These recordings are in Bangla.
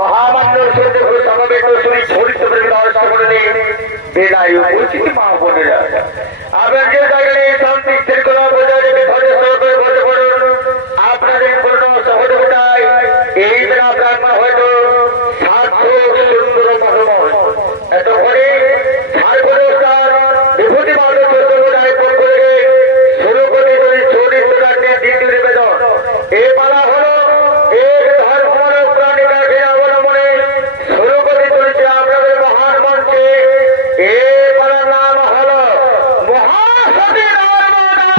মহামান্য সন্ধ্যে করে সমবেত শুনি ছড়িত বেলায় উপস্থিত মা বোনেরা আপনার যে জায়গায় শান্তি শৃঙ্খলা বজায় রেখে ধৈর্য সহকারে বসে পড়ুন। আপনাদের পূর্ণ সহযোগিতায় এই বেলা আপনার হয়তো সার্থক সুন্দর মহময় এতক্ষণে ছাড়পদার বিভূতি মাধব চন্দ্রবোধায় পক্ষ থেকে শুরু করে চৌরিশ প্রকারের দ্বিতীয় নিবেদন। এ পালা হলো এক ধর্মমানব প্রাণীকে অবলম্বনে শুরু করে চলেছে আপনাদের মহান মঞ্চে। এ পালার নাম হলো মহাসতী নর্মদা।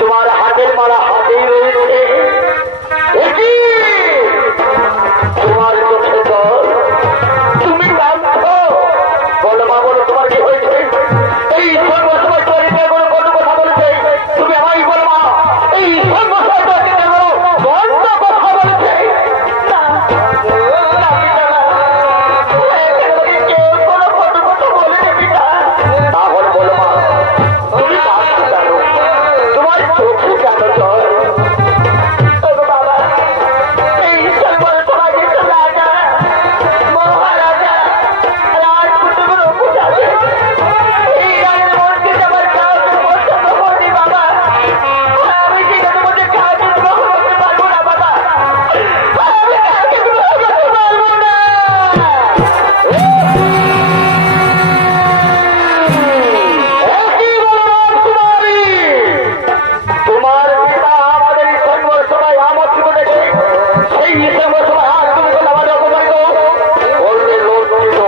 তোমার হাতের মালা হাতেই রয়েছে, তোমার চোখে জল, তুমি কাঁদছো, বলো মা, বলো তোমার কি হয়েছে? এই সর্বসময় কোনো কোনো কথা বলেছে, তুমি আমায় বলো মা, এই সর্বসময় বন্ধ কথা বলেছে। তাহলে বলো মা, তুমি কাঁদছো কেন? তোমার চোখে কেন জল? বাবা, এই সর্বর তোমাকে রাজা মহারাজা রাজপুত্র বুঝাবে, এই রাজের মধ্যে আমার কাউকে পছন্দ করি বাবা। আমি জীবনের মধ্যে কাউকে গ্রহ করতে পারবো না বাবা, আমি কাউকে গ্রহ করতে পারবো না। তোমার পিতা আমাদের সর্বর সবাই আমন্ত্রিত দেখে সেই সর্বর সবাই আজ তুমি আমাদের অপমানিত বললে লজ্জিত।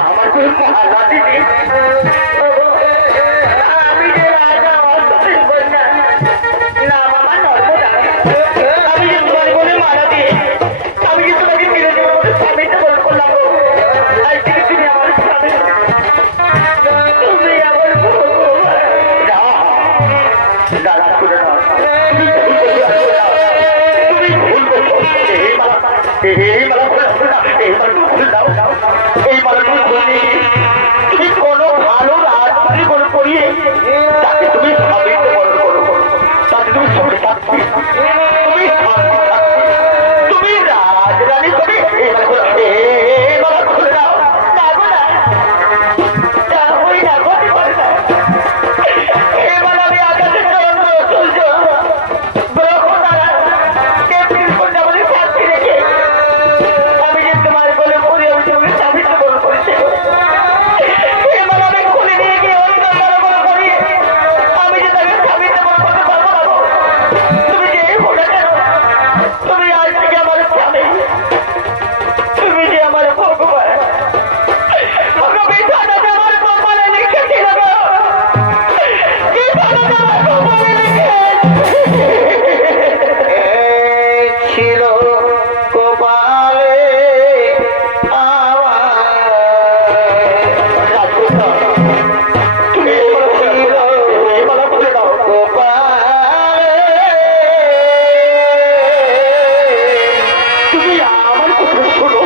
আমার কোনো মহাল্লা দিদি আমি যে রাজা অসুবিধ কন্যা নাম আমার নর্মদা আমি যে তোমার বলে মারা দিয়ে আমি যে তোমাকে ফিরে দেবো বলে স্বামীতে বল করলাম আজ থেকে তুমি আমার স্বামী তুমি আমার দাদা শুনে না তুমি ভুল করছো এই মালা ভুল দাও এই মালা তুমি কোনো ভালো রাজনীতি করে করিয়ে তাকে তুমি স্বামীতে বল করো তাকে তুমি সঙ্গে থাকবে তুমি তুমি রাজরানী করে এই মালা খুলে দাও না গো না ওই না গতি করে না এই মালা আমি আকাশে চন্দ্র সূর্য গ্রহ তারা কে ত্রিপুর বলে সাক্ষী রেখে আমি যে তোমার বলে পড়ে আমি তোমাকে স্বামীতে বল করেছি এই মালা আমি খুলে নিয়ে গিয়ে অন্য বল করিয়ে আমি যে তাকে স্বামীতে বল করতে পারবো না তুমি যে বলে কেন তুমি আজ থেকে আমার স্বামী তুমি যে আমার ভগবান আমার কপালে লিখেছিল গো আমার কপালে ছিল কপালে তুমি মালা বলে দাও কপালে তুমি আমার কথা শোনো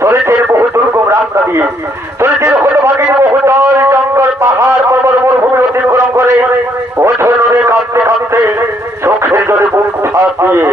চলেছেন বহু দুর্গম রাস্তা দিয়ে, চলেছেন হতভাগী বহুতল জঙ্গল পাহাড় পর্বত মরুভূমি অতিক্রম করে ওঠে নদী কাঁদতে কাঁদতে চোখের জলে বুক ফাঁসিয়ে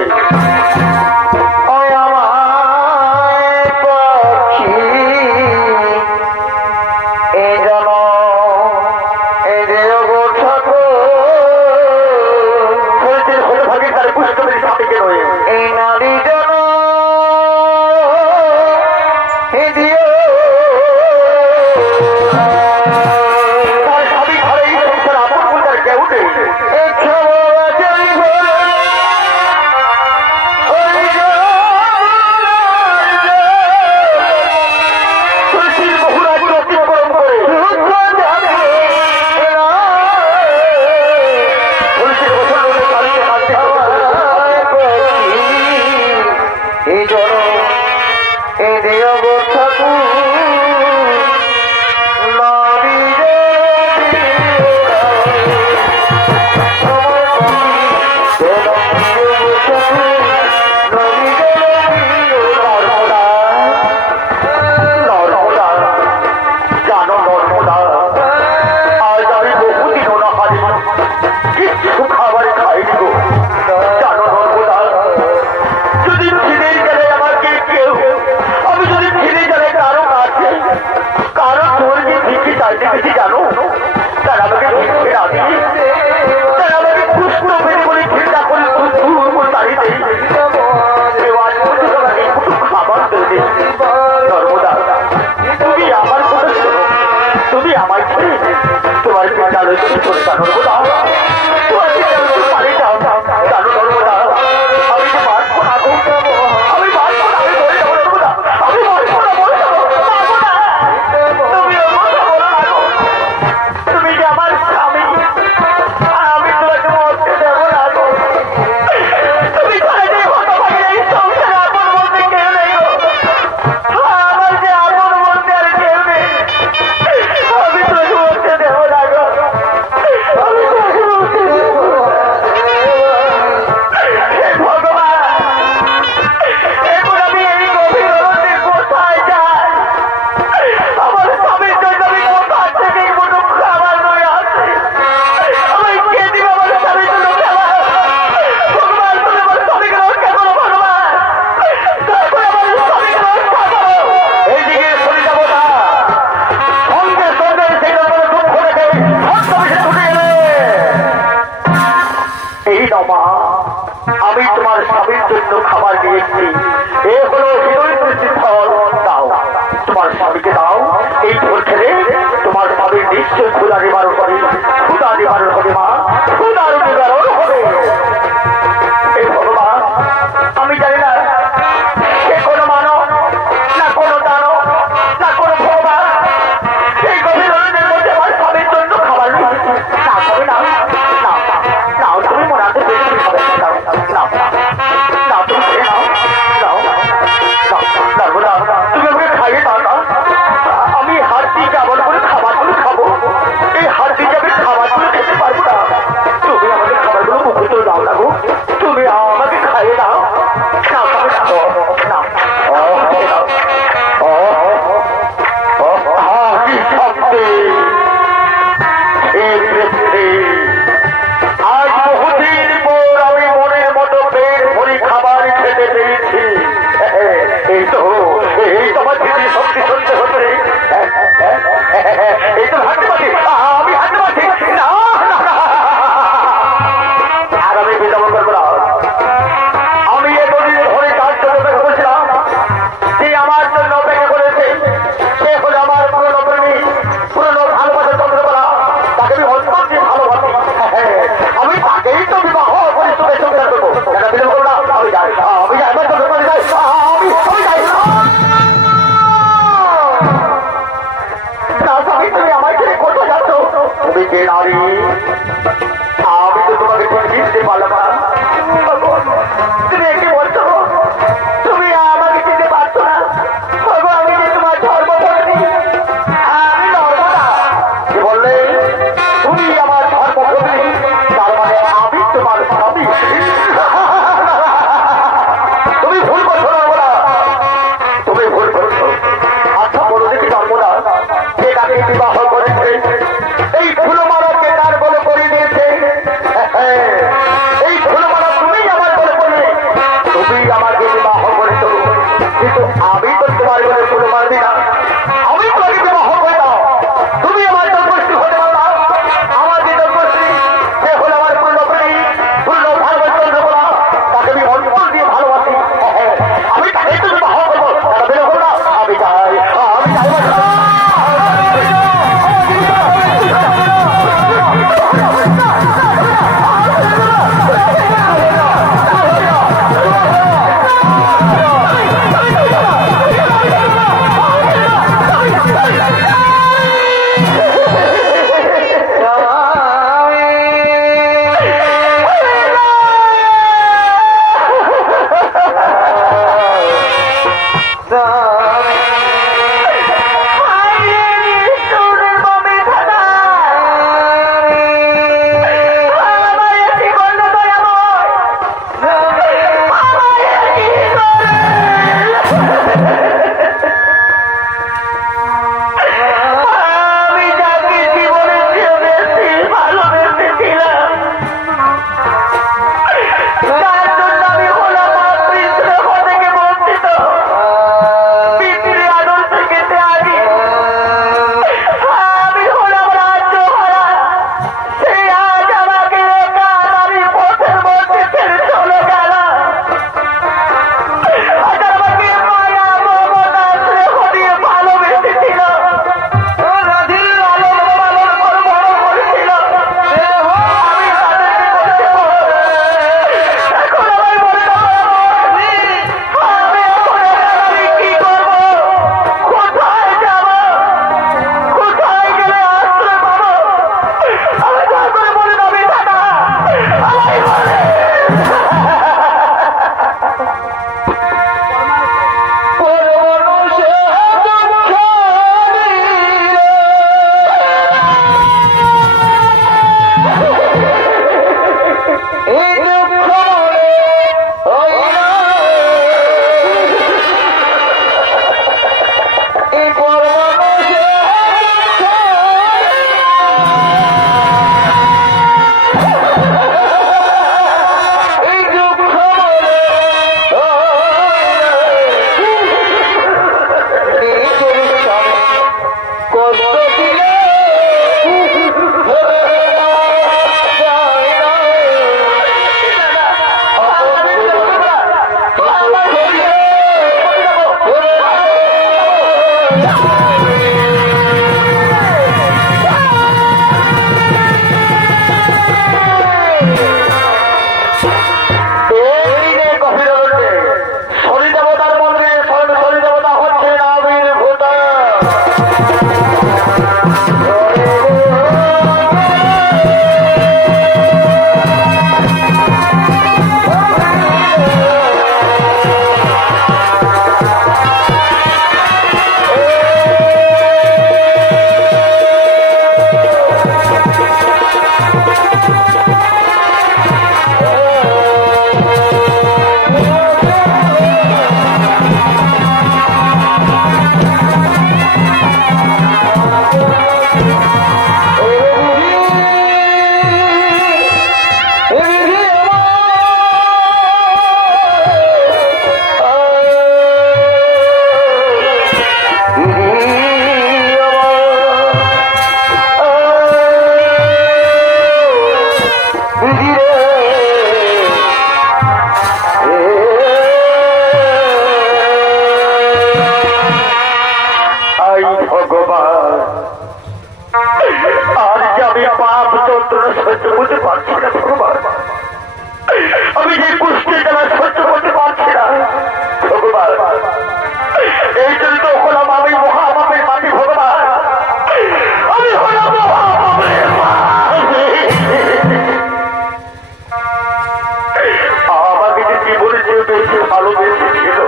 বেশি ভালোবেসেছিল।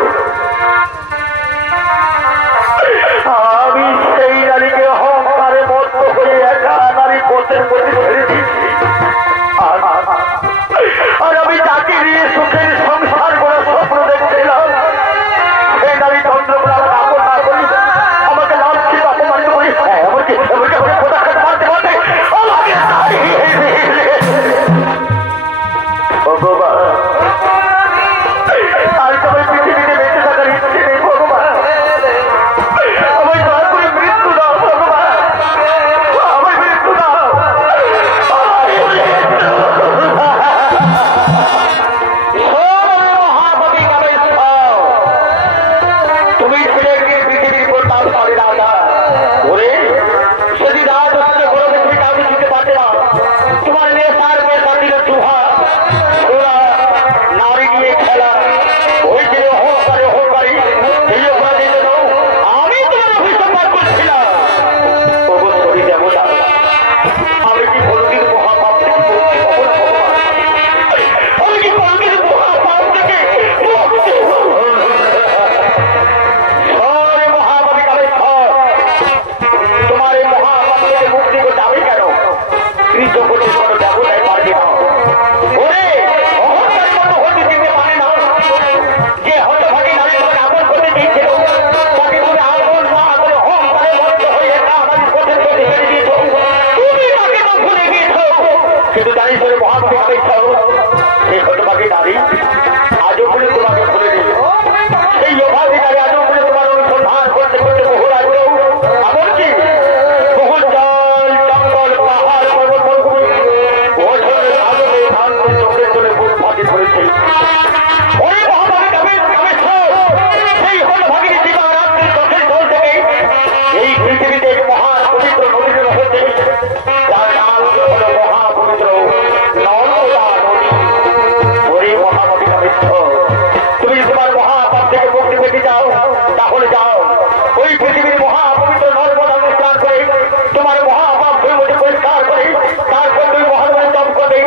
আমি সেই নারীকে অহংকারে মত্ত হয়ে একা নারী পথের মধ্যে ছেড়ে দিয়েছি। আর আমি তাকে নিয়ে সুখের সংসার করে স্বপ্ন দেখছিলাম। সেই নারী চন্দ্রপুর আমার আপন না করি আমাকে লাঞ্ছিত অপমানিত করি আমাকে মারতে মারতে ভগবান আর তোমার পৃথিবীতে বেঁচে থাকার ইচ্ছে নেই ভগবান। আমায় দয়া করে মৃত্যু দাও ভগবান, আমায় মৃত্যু দাও। তুমি ছেলে একদিন পৃথিবীর করতাম পারে রাজা ওরে যদি রাজ হচ্ছে বড় পৃথিবী কাউকে দিতে পারতে না। তোমার নেশার পেশা দিল চুহা ওরা নারী নিয়ে খেলা ওই যে অহংকারে অহংকারী এই অপরাধের জন্য আমি তোমার অভিসম্পাদ করছিলাম। অবশ্যই দেবতা আমি কি ভক্তির মহাপাপ থেকে মুক্তি পাবো না ভগবান? আমি কি ভক্তির মহাপাপ থেকে মুক্তি পাবো? মহাপাপী কামেশ্বর তোমার এই মহাপাপ থেকে মুক্তি করতে আমি কেন কৃষ্ণ করতে কোনো দেবতায় পারবে না। ওরে অহংকারী মতো হতে দিতে পারে না। যে হতভাগী নারী তোমাকে আপন করতে দিয়েছিল তাকে তুমি আপন না করে অহংকারে মত্ত হয়ে একা আমাদের পথের মধ্যে ছেড়ে দিয়েছ। তুমি তাকে না ভুলে গিয়েছ। কিন্তু জানিস ওরে মহাপাপী কামেশ্বর সেই হতভাগী নারী আজও বলে তোমাকে ভুলে দিল। সেই অভাধিকারী আজও বলে তোমার অনুসন্ধান করতে করতে বহু রাজ্য এমনকি বহু জল জঙ্গল পাহাড় পর্বত মরুভূমি বছরের আলোকে শান্ত চোখের জন্য বুক ফাঁকি ধরেছে। ওই মহাভাবী কামেশ্বর সেই হতভাগী দিবারাত্রির চোখের জল থেকে এই পৃথিবীতে এক মহান পবিত্র নদীর রয়েছে যার নাম হল মহাপবিত্র নর্মদা নদী। ওই মহাভাবী কামেশ্বর তুমি তোমার মহাপাপ থেকে মুক্তি পেতে চাও তাহলে যাও ওই পৃথিবীর মহাপবিত্র নর্মদা স্নান করে তোমার মহাপাপ মধ্যে পরিষ্কার করে তারপর তুমি মহাদেবের জপ করবে।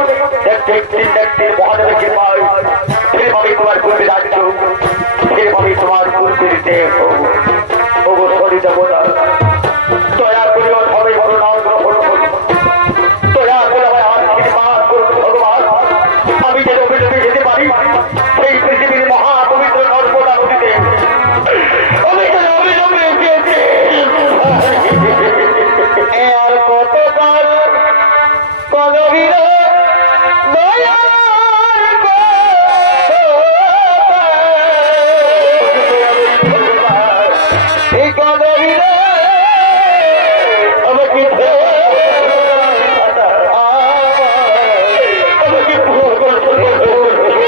দেখতে মহাদেবের কৃপায় সেভাবে তোমার পূর্বে রাজ্য সেভাবে তোমার পূর্বের দেহ অবশ্যই দেবতা দয়া করে সবাই বড় নাম গ্রহণ করুন। দয়া করে আমার আশীর্বাদ করুন ভগবান। আমি যেন অভিযোগে যেতে পারি সেই পৃথিবীর মহাপবিত্র নর্মদা নদীতে আমি যেন অভিযোগে যেতে আর কতকাল কদবীর এই কদবীর আমাকে আমাকে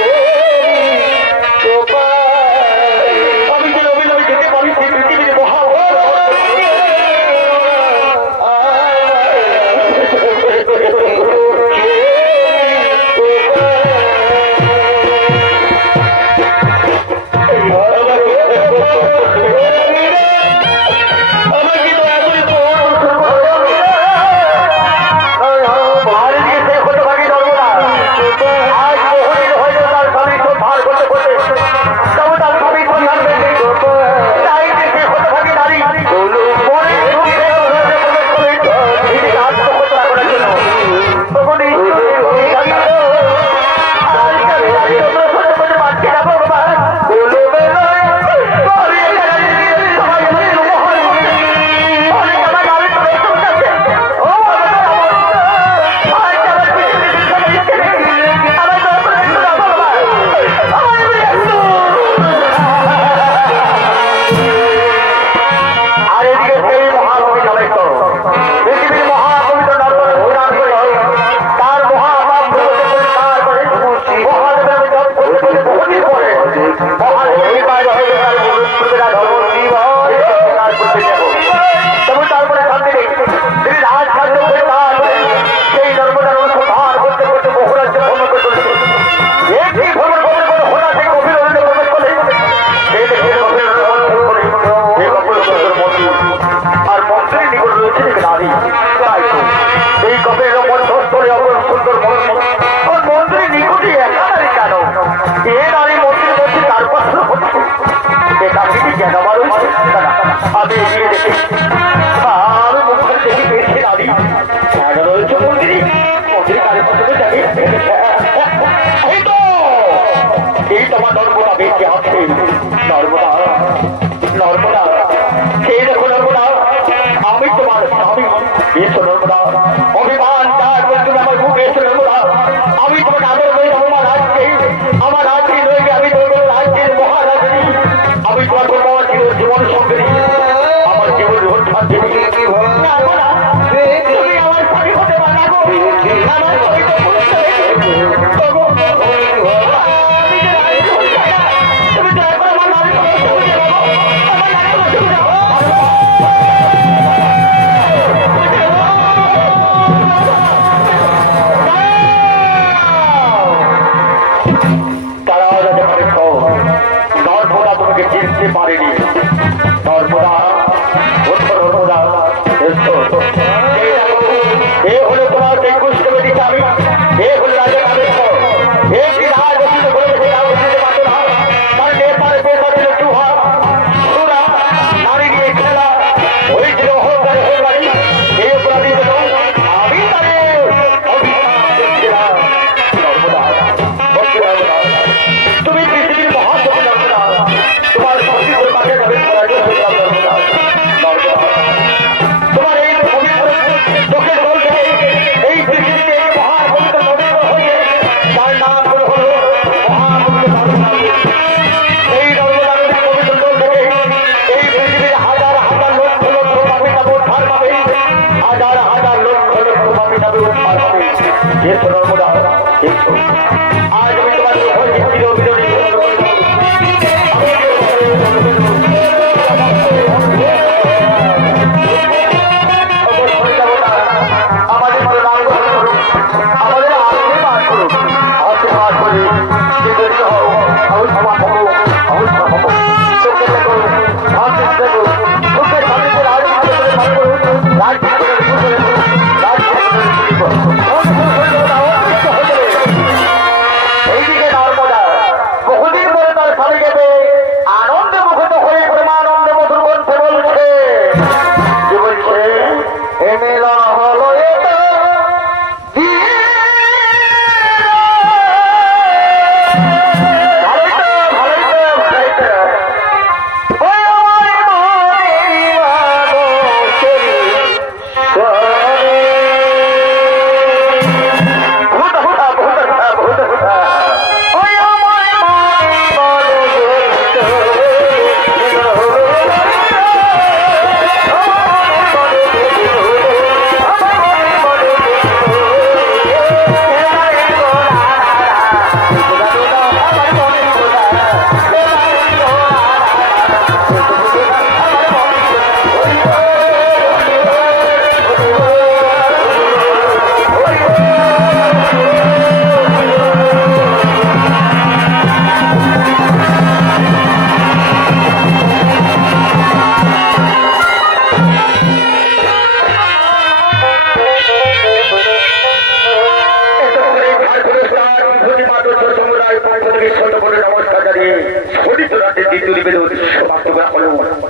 আমি এগিয়ে দেখি আমি মুখখানে দেখি পেয়েছি দাদি কেন রয়েছে মন্দিরে মন্দিরে কাজের পথে জানি এই তো এই তোমার নর্মদা বেঁচে আছে নর্মদা নর্মদা সেই দেখো নর্মদা আমি তোমার স্বামী এসো নর্মদা অভিমান যার তুমি আমার বুকে এসো নর্মদা আমি তোমাকে আদর করে আমার রাজ্যে রয়েছে আমি তোমার রাজ্যের মহারাজী আমি তোমার জীবন সঙ্গে আমার জীবন ছাড়ছে তুমি আমার স্বামী হতে পারবো আমার চিনতে পারেনি নর্মদা নর্মদা এ হলো তোমার সেই কুষ্ঠ বেদিতে আমি এ হলো রাজা একটি রাজ অতীত করে তার নেতার পেশা ছিল চুহা সুরা নারী নিয়ে খেলা হয়েছিল অহংকার হয়ে বাড়ি এই অপরাধী আমি তারে নর্মদা তুমি পৃথিবীর মহাজনী নর্মদা তোমার শক্তির কাছে যাবে তোমার এই চোখের বলতে এই পৃথিবীতে মহাপবিত্র নদী হয়ে তার নাম হলো এই নর্মদা নদী পবিত্র জল থেকে এই পৃথিবীর হাজার হাজার লক্ষ লক্ষ পাপি তাকে উদ্ধার পাবে হাজার হাজার লক্ষ লক্ষ পাপি তাকে উদ্ধার পাবে এসো নর্মদা এসো আজ আমি তোমার চির বিরোধী এইদিকে নর্মদা বহুদিন পরে তার স্বামীকে আনন্দে মুখরিত হয়ে প্রেমানন্দে মধুর কণ্ঠে বলছে কি বলছে এ মেলা হলো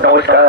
নমস্কার।